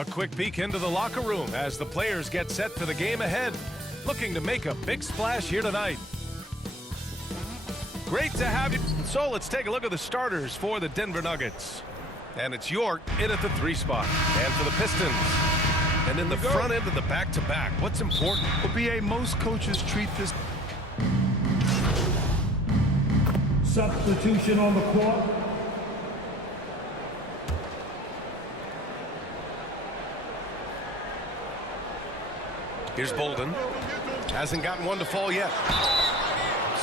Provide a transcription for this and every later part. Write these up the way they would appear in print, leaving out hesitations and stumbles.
A quick peek into the locker room as the players get set for the game ahead, looking to make a big splash here tonight. Great to have you. So let's take a look at the starters for the Denver Nuggets. And it's York in at the 3 spot. And for the Pistons. And in the front end of the back-to-back, what's important? Well, BA, most coaches treat this. Substitution on the court. Here's Bolden. Hasn't gotten one to fall yet.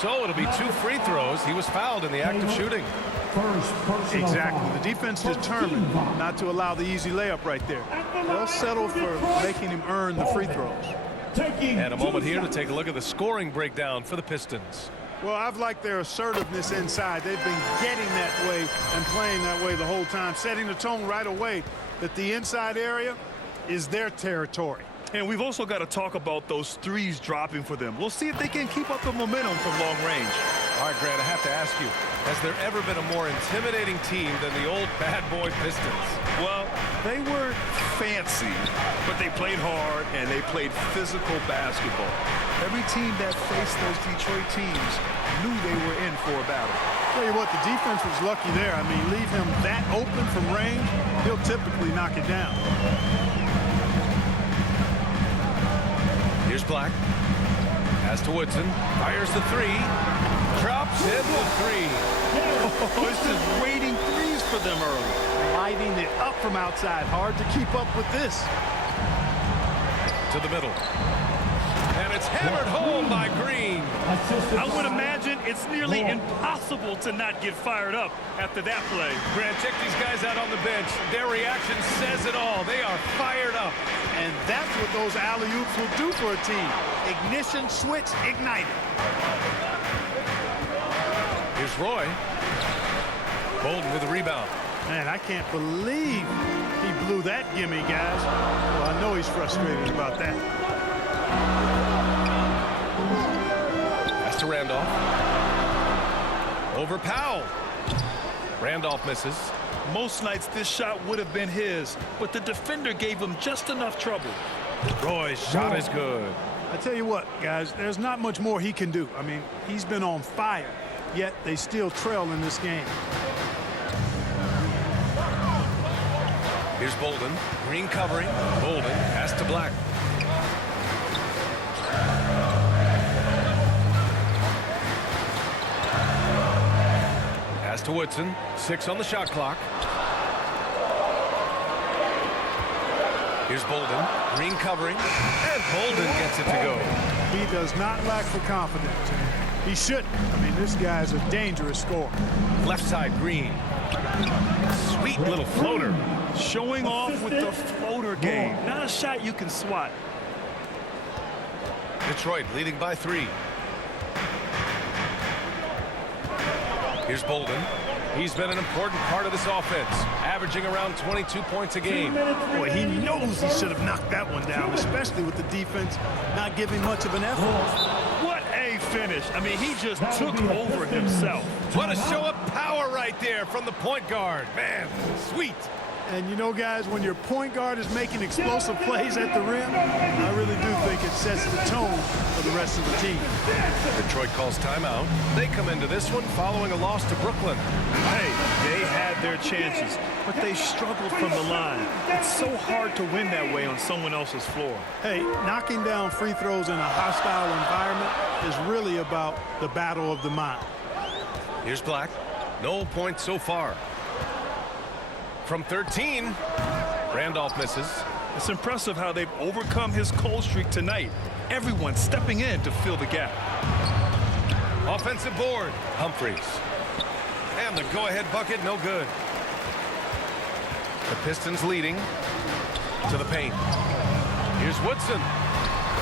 So it'll be 2 free throws. He was fouled in the act of shooting. Exactly. The defense determined not to allow the easy layup right there. They'll settle for making him earn the free throws. And a moment here to take a look at the scoring breakdown for the Pistons. Well, I've liked their assertiveness inside. They've been getting that way and playing that way the whole time, setting the tone right away that the inside area is their territory. And we've also got to talk about those threes dropping for them. We'll see if they can keep up the momentum from long range. All right, Grant, I have to ask you, has there ever been a more intimidating team than the old bad boy Pistons? Well, they weren't fancy, but they played hard and they played physical basketball. Every team that faced those Detroit teams knew they were in for a battle. Tell you what, the defense was lucky there. I mean, leave him that open from range, he'll typically knock it down. Here's Black. Pass to Woodson. Fires the 3. Drops in the 3. Oh, it's just waiting threes for them early. Lighting it up from outside. Hard to keep up with this. To the middle. And it's hammered home by Green. I would imagine it's nearly impossible to not get fired up after that play. Grant, check these guys out on the bench. Their reaction says it all. They are fired up. And that's what those alley-oops will do for a team. Ignition switch ignited. Here's Roy. Bolden with the rebound. Man, I can't believe he blew that gimme, guys. Well, I know he's frustrated about that. Pass to Randolph. Over Powell. Randolph misses. Most nights this shot would have been his, but the defender gave him just enough trouble. Roy's shot is good. I tell you what, guys, there's not much more he can do. I mean, he's been on fire, yet they still trail in this game. Here's Bolden. Green covering. Bolden. Pass to Black. Pass to Woodson. 6 on the shot clock. Here's Bolden. Green covering. And Bolden gets it to go. He does not lack for confidence. He shouldn't. I mean, this guy's a dangerous scorer. Left side, Green. Sweet little floater. Showing off with the floater game. Not a shot you can swat. Detroit leading by 3. Here's Bolden. He's been an important part of this offense, averaging around 22 points a game. Boy, he knows he should have knocked that one down, especially with the defense not giving much of an effort. What a finish. I mean, he just took over himself. What a show of power right there from the point guard. Man, sweet. And you know, guys, when your point guard is making explosive plays at the rim, I really do think it sets the tone for the rest of the team. Detroit calls timeout. They come into this one following a loss to Brooklyn. Hey, they had their chances, but they struggled from the line. It's so hard to win that way on someone else's floor. Hey, knocking down free throws in a hostile environment is really about the battle of the mind. Here's Black. No points so far. From 13, Randolph misses. It's impressive how they've overcome his cold streak tonight. Everyone stepping in to fill the gap. Offensive board, Humphries. And the go-ahead bucket, no good. The Pistons leading to the paint. Here's Woodson.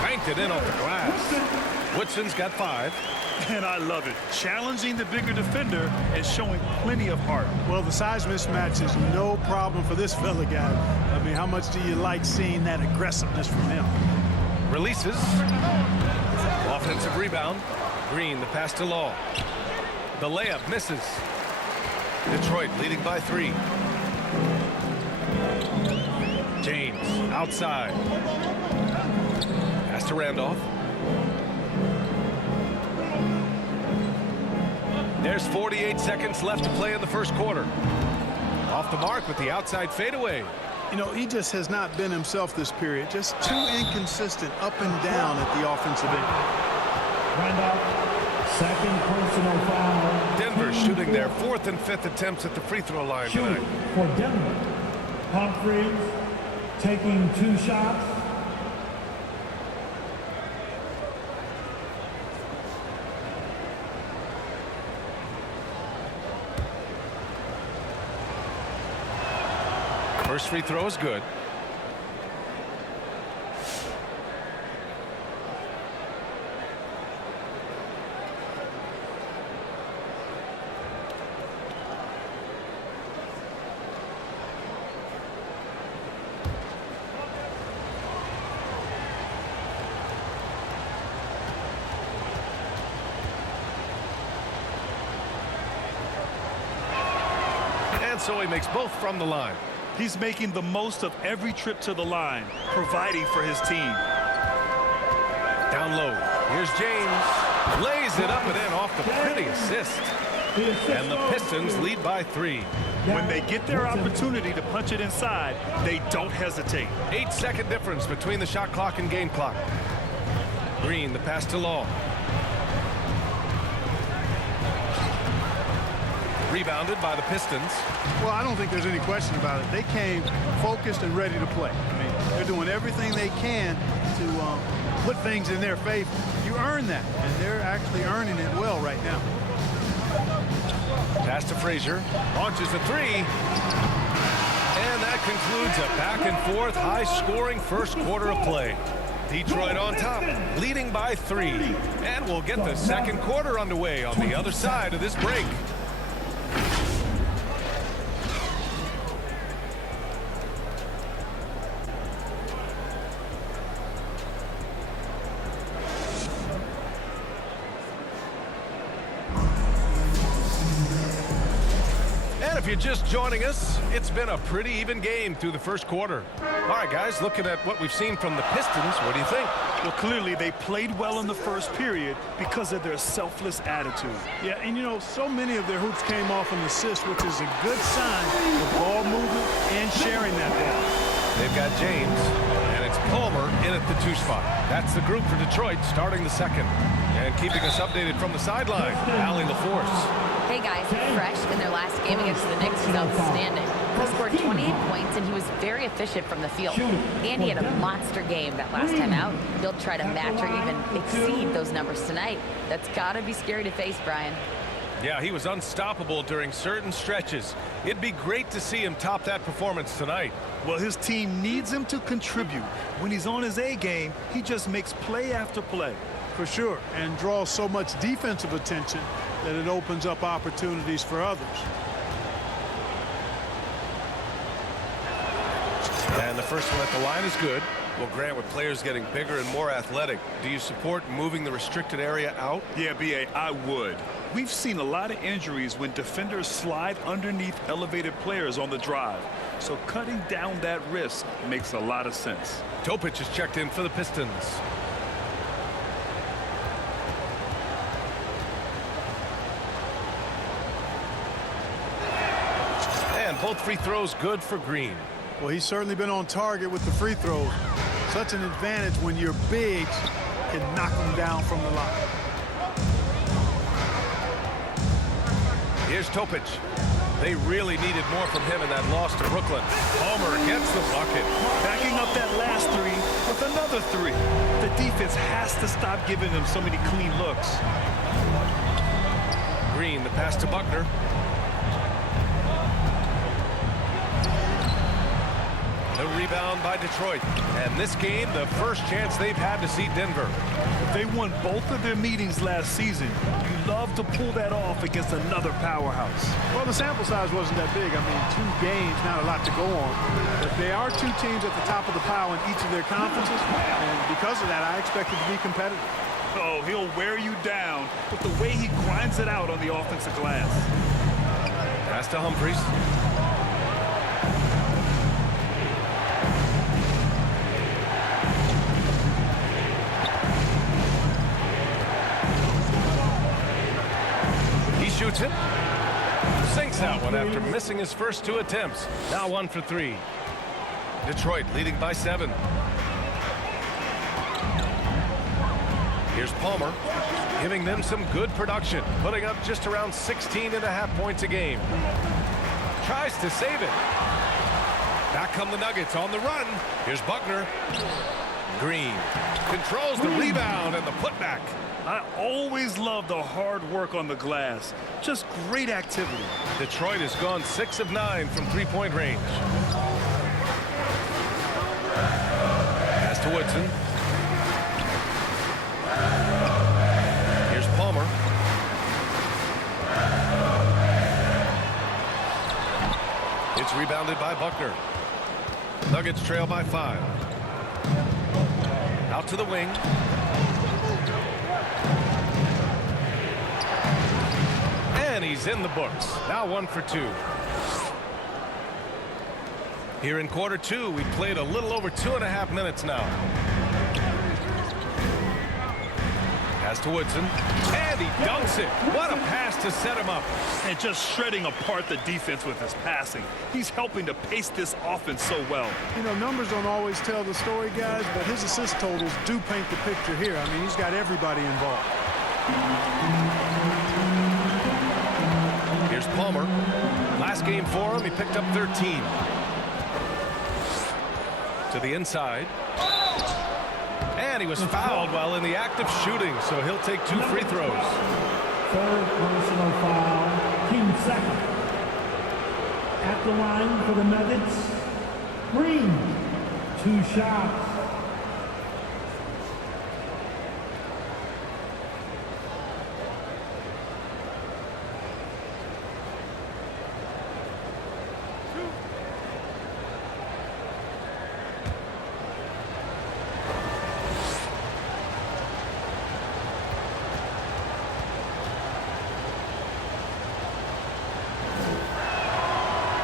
Banked it in off the glass. Woodson's got 5. And I love it. Challenging the bigger defender and showing plenty of heart. Well, the size mismatch is no problem for this fella, guy. I mean, how much do you like seeing that aggressiveness from him? Releases. Offensive rebound. Green, the pass to Law. The layup misses. Detroit leading by 3. James. Outside. Pass to Randolph. There's 48 seconds left to play in the first quarter. Off the mark with the outside fadeaway. You know, he just has not been himself this period. Just too inconsistent up and down at the offensive end. Randolph, second personal foul. Denver shooting their 4th and 5th attempts at the free throw line tonight. For Denver, Humphries taking 2 shots. First free throw is good. And so he makes both from the line. He's making the most of every trip to the line, providing for his team. Down low. Here's James. Lays it up and in off the pretty assist. And the Pistons lead by 3. When they get their opportunity to punch it inside, they don't hesitate. 8-second difference between the shot clock and game clock. Green, the pass to Law. Rebounded by the Pistons. Well, I don't think there's any question about it. They came focused and ready to play. I mean, they're doing everything they can to put things in their favor. You earn that, and they're actually earning it well right now. Pass to Frazier. Launches a 3. And that concludes a back-and-forth, high-scoring first quarter of play. Detroit on top, leading by 3. And we'll get the second quarter underway on the other side of this break. If you're just joining us, it's been a pretty even game through the first quarter. All right, guys, looking at what we've seen from the Pistons, what do you think? Well, clearly they played well in the first period because of their selfless attitude. Yeah, and you know, so many of their hoops came off an assist, which is a good sign of ball movement and sharing that ball. They've got James, and it's Palmer in at the 2 spot. That's the group for Detroit starting the second. And keeping us updated from the sideline, Allie LaForce. Hey guys, fresh in their last game against the Knicks is outstanding. He scored 28 points and he was very efficient from the field. And he had a monster game that last time out. He'll try to match or even exceed those numbers tonight. That's got to be scary to face, Brian. Yeah, he was unstoppable during certain stretches. It'd be great to see him top that performance tonight. Well, his team needs him to contribute. When he's on his A game, he just makes play after play. For sure, and draws so much defensive attention that it opens up opportunities for others. And the first one at the line is good. Well, Grant, with players getting bigger and more athletic, do you support moving the restricted area out? Yeah, B.A., I would. We've seen a lot of injuries when defenders slide underneath elevated players on the drive. So cutting down that risk makes a lot of sense. Topic is checked in for the Pistons. And both free throws good for Green. Well, he's certainly been on target with the free throws. Such an advantage when your bigs can knock them down from the line. Here's Topic. They really needed more from him in that loss to Brooklyn. Palmer gets the bucket. Backing up that last 3 with another 3. The defense has to stop giving them so many clean looks. Green, the pass to Buckner. The rebound by Detroit. And this game, the first chance they've had to see Denver. They won both of their meetings last season. You love to pull that off against another powerhouse. Well, the sample size wasn't that big. I mean, 2 games, not a lot to go on. But they are 2 teams at the top of the pile in each of their conferences. And because of that, I expect it to be competitive. Oh, he'll wear you down with the way he grinds it out on the offensive glass. Pass to Humphries. shoots it. Sinks that one after missing his first 2 attempts. Now 1 for 3. Detroit leading by 7. Here's Palmer, giving them some good production, putting up just around 16.5 points a game. Tries to save it. Back come the Nuggets on the run. Here's Buckner. Green controls the rebound and the putback. I always love the hard work on the glass. Just great activity. Detroit has gone 6 of 9 from 3-point range. Pass to Woodson. Here's Palmer. It's rebounded by Buckner. Nuggets trail by 5. Out to the wing. And he's in the books. Now 1 for 2. Here in quarter 2, we played a little over 2.5 minutes now. Pass to Woodson. And he dunks it. What a pass to set him up. And just shredding apart the defense with his passing. He's helping to pace this offense so well. You know, numbers don't always tell the story, guys, but his assist totals do paint the picture here. I mean, he's got everybody involved. Here's Palmer. Last game for him, he picked up 13. To the inside. And he was fouled while in the act of shooting, so he'll take 2 free throws. Third personal foul, team second. At the line for the Nuggets, Green. 2 shots.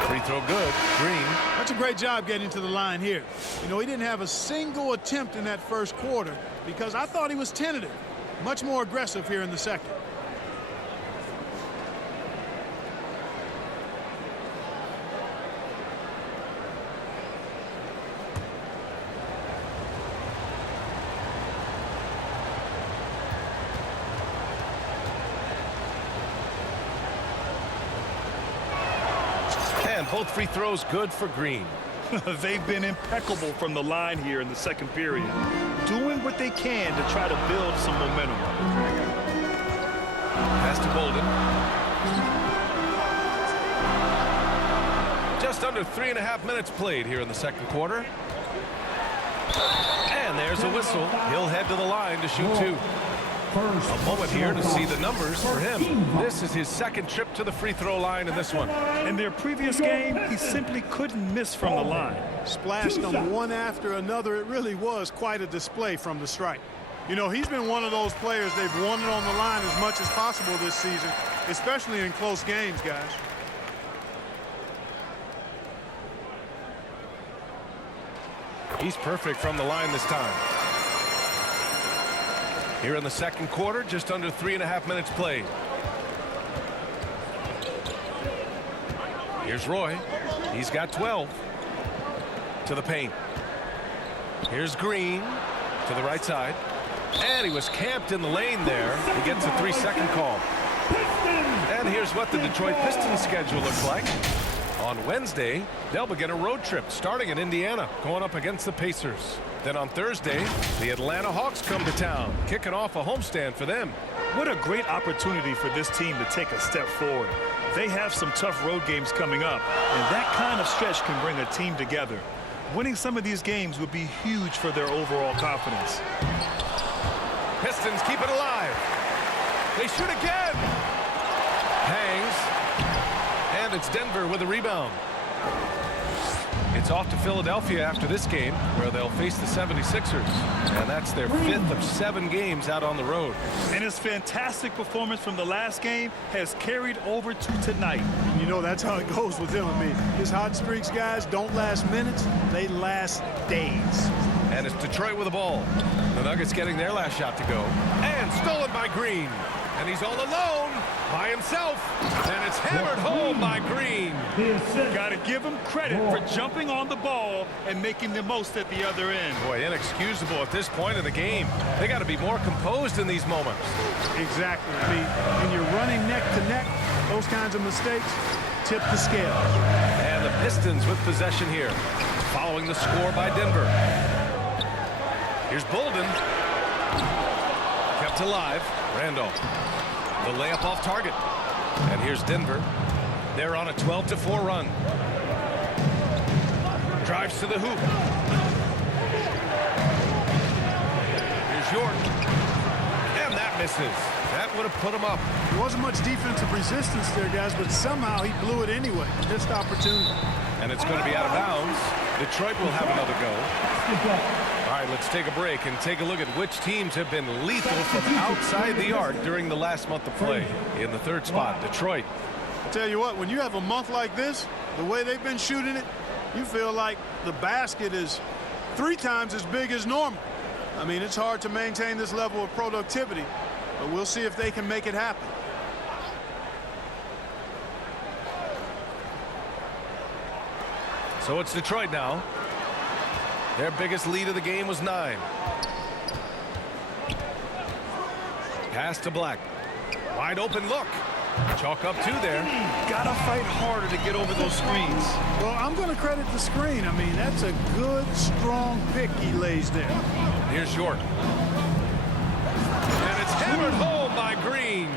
Free throw good. Green. That's a great job getting to the line here. You know, he didn't have a single attempt in that first quarter because I thought he was tentative. Much more aggressive here in the second. Both free throws good for Green. They've been impeccable from the line here in the second period, doing what they can to try to build some momentum. Pass to Bolden. Just under 3.5 minutes played here in the second quarter. And there's a whistle. He'll head to the line to shoot 2. A moment here to see the numbers for him. This is his second trip to the free throw line in this one. In their previous game, he simply couldn't miss from the line. Splashed them one after another. It really was quite a display from the stripe. You know, he's been one of those players they've wanted on the line as much as possible this season, especially in close games, guys. He's perfect from the line this time. Here in the second quarter, just under 3.5 minutes played. Here's Roy. He's got 12. To the paint. Here's Green to the right side. And he was camped in the lane there. He gets a 3-second call. And here's what the Detroit Pistons schedule looks like. On Wednesday, they'll begin a road trip starting in Indiana, going up against the Pacers. Then on Thursday, the Atlanta Hawks come to town, kicking off a homestand for them. What a great opportunity for this team to take a step forward. They have some tough road games coming up, and that kind of stretch can bring a team together. Winning some of these games would be huge for their overall confidence. Pistons keep it alive. They shoot again. Hangs. And it's Denver with a rebound. It's off to Philadelphia after this game, where they'll face the 76ers. And that's their 5th of 7 games out on the road. And his fantastic performance from the last game has carried over to tonight. You know, that's how it goes with him. I mean, his hot streaks, guys, don't last minutes. They last days. And it's Detroit with the ball. The Nuggets getting their last shot to go. And stolen by Green. And he's all alone by himself. And it's hammered home by Green. The assist. Got to give him credit for jumping on the ball and making the most at the other end. Boy, inexcusable at this point in the game. They got to be more composed in these moments. Exactly. I mean, when you're running neck to neck, those kinds of mistakes tip the scales. And the Pistons with possession here, following the score by Denver. Here's Bolden. Kept alive. Randolph. The layup off target. And here's Denver. They're on a 12-4 run. Drives to the hoop. Here's York. And that misses. That would have put him up. There wasn't much defensive resistance there, guys, but somehow he blew it anyway. Missed opportunity. And it's going to be out of bounds. Detroit will have another go. All right, let's take a break and take a look at which teams have been lethal from outside the arc during the last month of play. In the third spot, Detroit. I tell you what, when you have a month like this, the way they've been shooting it, you feel like the basket is 3 times as big as normal. I mean, it's hard to maintain this level of productivity, but we'll see if they can make it happen. So it's Detroit now. Their biggest lead of the game was 9. Pass to Black. Wide open look. Chalk up 2 there. Gotta fight harder to get over those screens. Well, I'm going to credit the screen. I mean, that's a good, strong pick he lays there. Here's York. And it's hammered home by Green.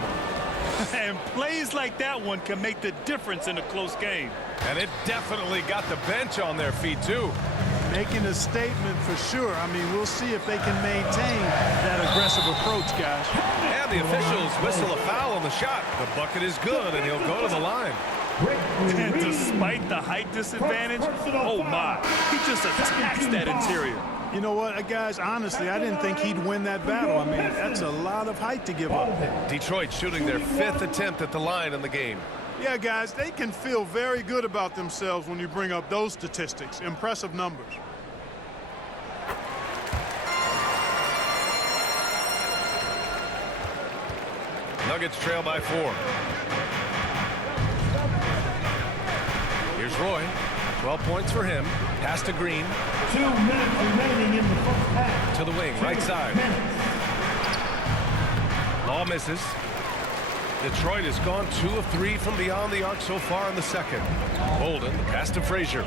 And plays like that one can make the difference in a close game. And it definitely got the bench on their feet, too. Making a statement for sure. I mean, we'll see if they can maintain that aggressive approach, guys. And the officials whistle a foul on the shot. The bucket is good, and he'll go to the line. And despite the height disadvantage, oh my, he just attacks that interior. You know what, guys, honestly, I didn't think he'd win that battle. I mean, that's a lot of height to give up. Detroit shooting their 5th attempt at the line in the game. Yeah, guys, they can feel very good about themselves when you bring up those statistics. Impressive numbers. Nuggets trail by 4. Here's Roy. 12 points for him. Pass to Green. 2 minutes remaining in the first half. To the wing, right side. Law misses. Detroit has gone 2 of 3 from beyond the arc so far in the second. Bolden, pass to Frazier.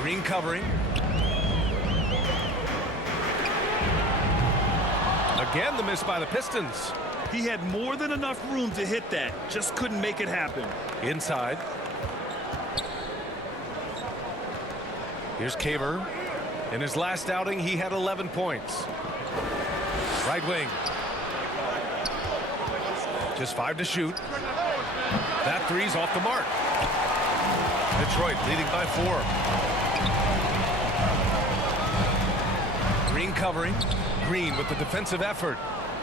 Green covering. Again, the miss by the Pistons. He had more than enough room to hit that, just couldn't make it happen. Inside. Here's Caver. In his last outing, he had 11 points. Right wing. Just 5 to shoot. That 3's off the mark. Detroit leading by 4. Green covering. Green with the defensive effort.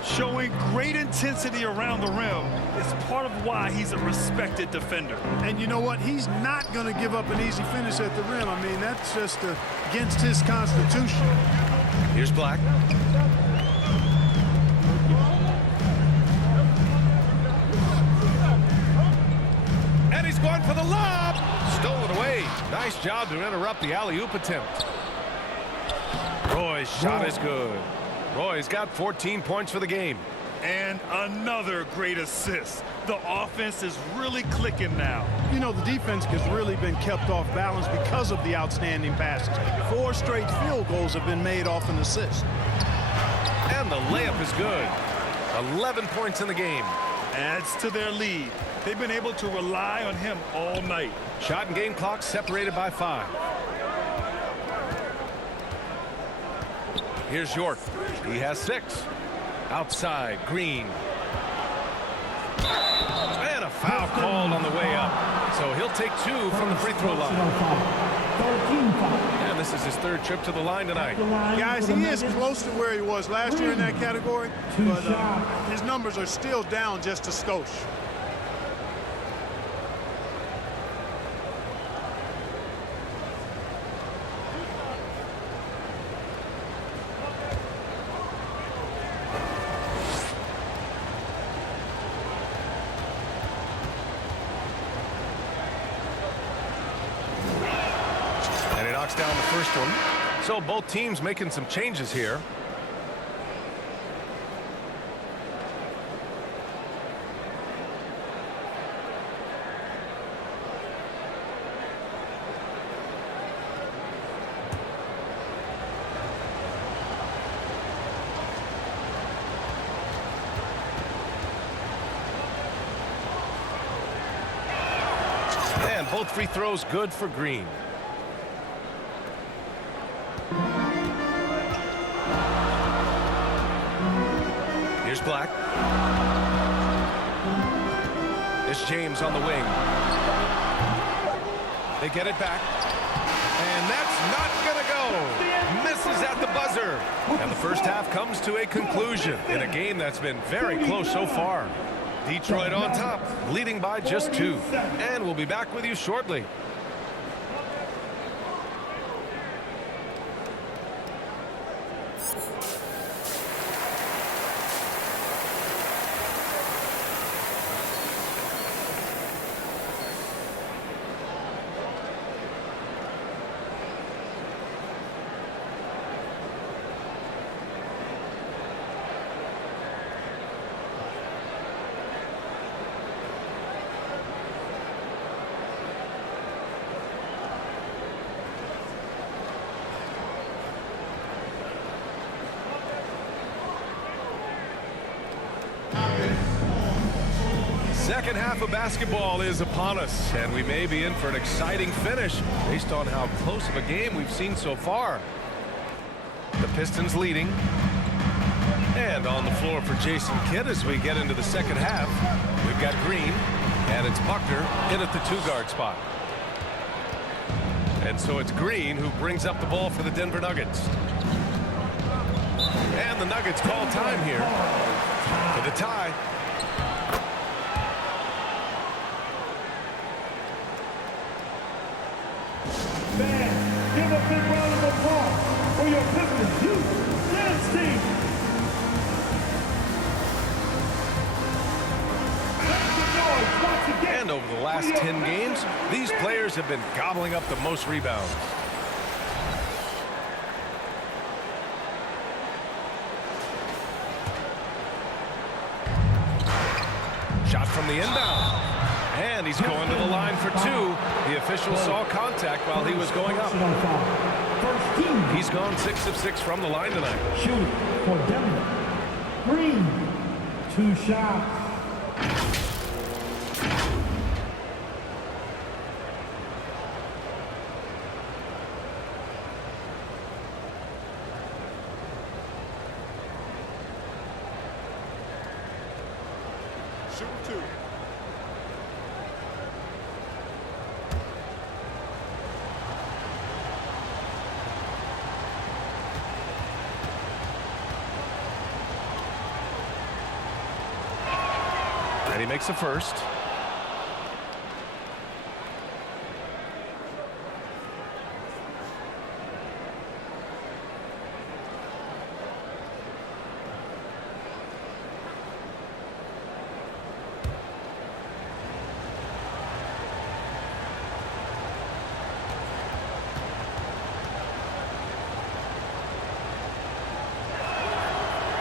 Showing great intensity around the rim is part of why he's a respected defender. And you know what? He's not going to give up an easy finish at the rim. I mean, that's just against his constitution. Here's Black. And he's going for the lob. Stolen away. Nice job to interrupt the alley-oop attempt. Roy's shot is good. Roy's got 14 points for the game. And another great assist. The offense is really clicking now. You know, the defense has really been kept off balance because of the outstanding passes. 4 straight field goals have been made off an assist. And the layup is good. 11 points in the game. Adds to their lead. They've been able to rely on him all night. Shot and game clock separated by 5. Here's York. He has 6. Outside, Green. And a foul called on the way up. So he'll take 2 from the free throw line. And this is his 3rd trip to the line tonight. Guys, he is close to where he was last year in that category, but his numbers are still down just a skosh. And he knocks down the first one. So both teams making some changes here. And both free throws good for Green. Here's Black. It's James on the wing. They get it back. And that's not going to go. Misses at the buzzer. And the first half comes to a conclusion in a game that's been very close so far. Detroit on top, leading by just 2. And we'll be back with you shortly. Second half of basketball is upon us, and we may be in for an exciting finish based on how close of a game we've seen so far. The Pistons leading. And on the floor for Jason Kidd as we get into the second half, we've got Green, and it's Buckner in at the 2-guard spot. And so it's Green who brings up the ball for the Denver Nuggets. And the Nuggets call time here for the tie. Fans, give a big round of applause for your Pistons youth dance team. Make some noise once again. And over the last 10 games, these players have been gobbling up the most rebounds. Shot from the inbound. And he's going to the line for 2. The official saw contact while he was going up. He's gone 6 of 6 from the line tonight. Shooting for Denver. Green, 2 shots. Shoot 2. And he makes a first.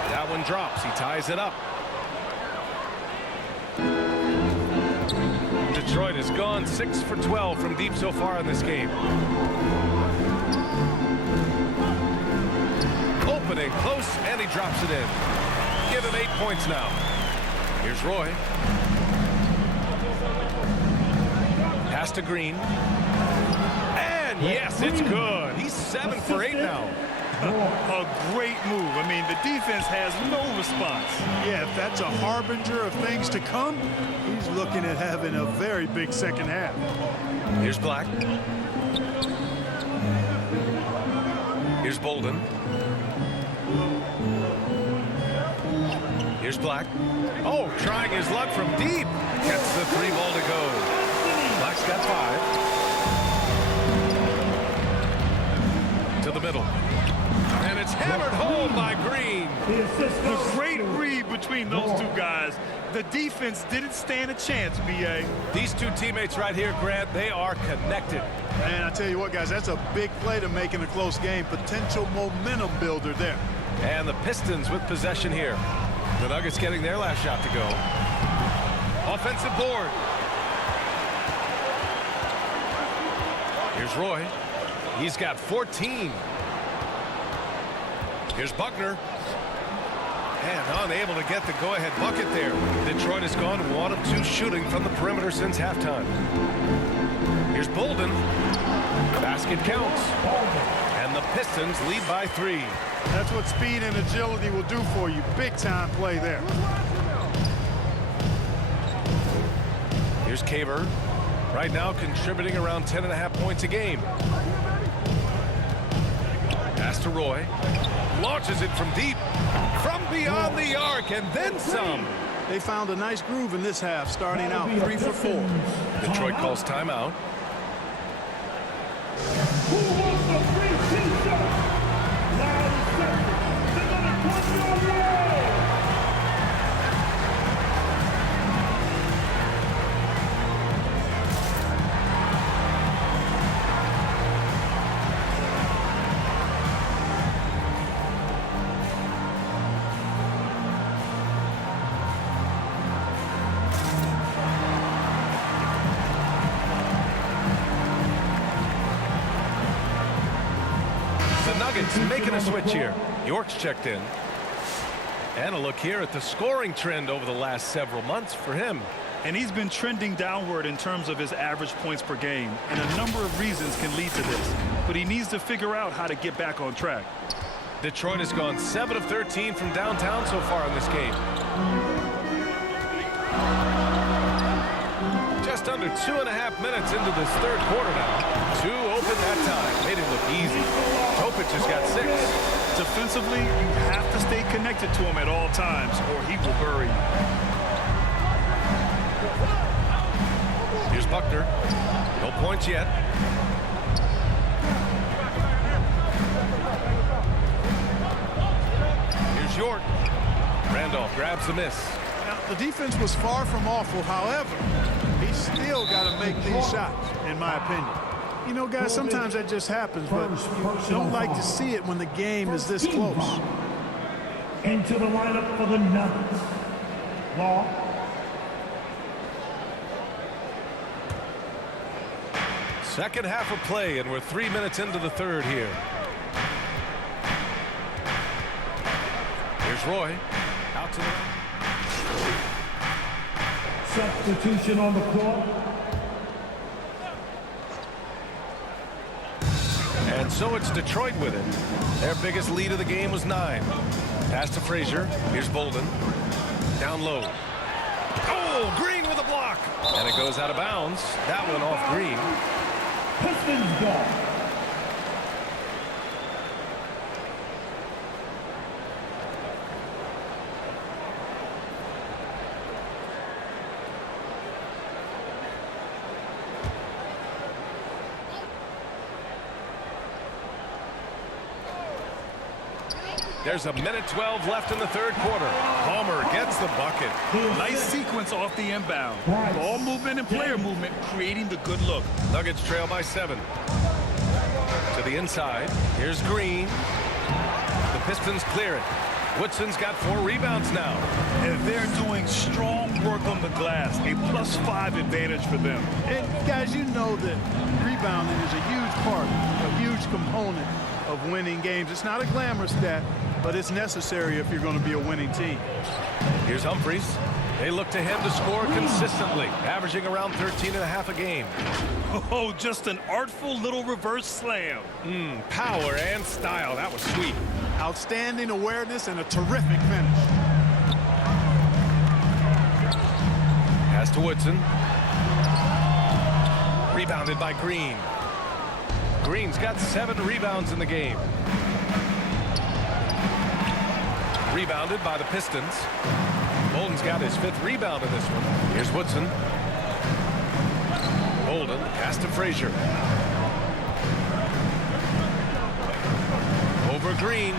That one drops. He ties it up. Detroit has gone 6 for 12 from deep so far in this game. Opening close, and he drops it in. Give him 8 points now. Here's Roy. Pass to Green. And yes, it's good. He's 7 for 8 now. A great move. I mean, the defense has no response. Yeah, if that's a harbinger of things to come, he's looking at having a very big second half. Here's Black. Here's Bolden. Here's Black. Oh, trying his luck from deep. Gets the 3 ball to go. Black's got 5. To the middle. And it's hammered home by Green. The great read between those 2 guys. The defense didn't stand a chance, B.A. These two teammates right here, Grant, they are connected. And I tell you what, guys, that's a big play to make in a close game. Potential momentum builder there. And the Pistons with possession here. The Nuggets getting their last shot to go. Offensive board. Here's Roy. He's got 14. Here's Buckner. And unable to get the go-ahead bucket there. Detroit has gone 1 of 2 shooting from the perimeter since halftime. Here's Bolden. Basket counts. And the Pistons lead by 3. That's what speed and agility will do for you. Big-time play there. Here's Caver. Right now contributing around 10.5 points a game. Pass to Roy. Launches it from deep. From beyond the arc and then some. They found a nice groove in this half, starting out 3 for 4. Detroit calls timeout. Who wants the free t-shirt? Loud and second. They're gonna come your way. Making a switch here. York's checked in. And a look here at the scoring trend over the last several months for him. And he's been trending downward in terms of his average points per game. And a number of reasons can lead to this. But he needs to figure out how to get back on track. Detroit has gone 7 of 13 from downtown so far in this game. Just under 2.5 minutes into this third quarter now. 2 open that time. Made it look easy. Topic has got 6. Defensively, you have to stay connected to him at all times or he will bury you. Here's Buckner. No points yet. Here's York. Randolph grabs the miss. Now, the defense was far from awful. However, he still got to make these shots, in my opinion. You know, guys, sometimes that just happens, but you don't like to see it when the game is this close. Into the lineup for the Nuggets. Law. Second half of play, and we're 3 minutes into the third here. Here's Roy. Out to the... Substitution on the court. And so it's Detroit with it. Their biggest lead of the game was 9. Pass to Frazier. Here's Bolden. Down low. Oh, Green with a block. And it goes out of bounds. That one off Green. Pistons ball. There's a minute 12 left in the third quarter. Palmer gets the bucket. Nice sequence off the inbound. Ball movement and player movement creating the good look. Nuggets trail by 7. To the inside. Here's Green. The Pistons clear it. Woodson's got 4 rebounds now. And they're doing strong work on the glass. A +5 advantage for them. And, guys, you know that rebounding is a huge part, a huge component of winning games. It's not a glamour stat, but it's necessary if you're going to be a winning team. Here's Humphries. They look to him to score consistently, averaging around 13.5 a game. Oh, just an artful little reverse slam. Power and style. That was sweet. Outstanding awareness and a terrific finish. Pass to Woodson. Rebounded by Green. Green's got 7 rebounds in the game. Rebounded by the Pistons. Bolden's got his 5th rebound in this one. Here's Woodson. Bolden, pass to Frazier. Over Green.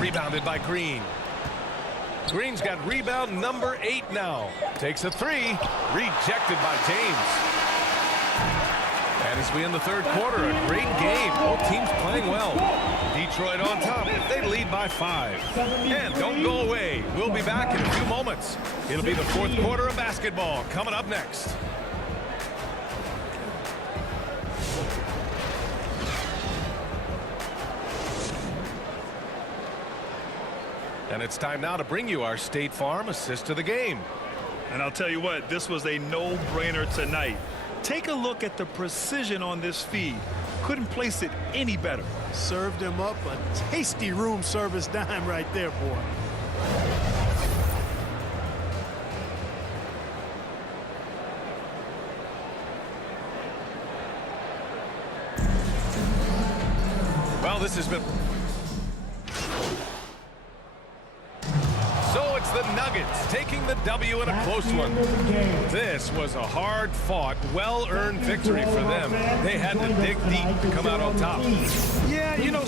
Rebounded by Green. Green's got rebound number 8 now. Takes a 3. Rejected by James. And as we end the third quarter, a great game. Both teams playing well. Detroit on top. They lead by 5. And don't go away. We'll be back in a few moments. It'll be the fourth quarter of basketball coming up next. And it's time now to bring you our State Farm assist of the game. And I'll tell you what, this was a no-brainer tonight. Take a look at the precision on this feed. Couldn't place it any better. Served him up a tasty room service dime right there, boy. Well, this has been... So it's the Nuggets taking the W in a close one. This was a hard-fought, well-earned victory for them. They had to dig deep to come out on top. Yeah, you know...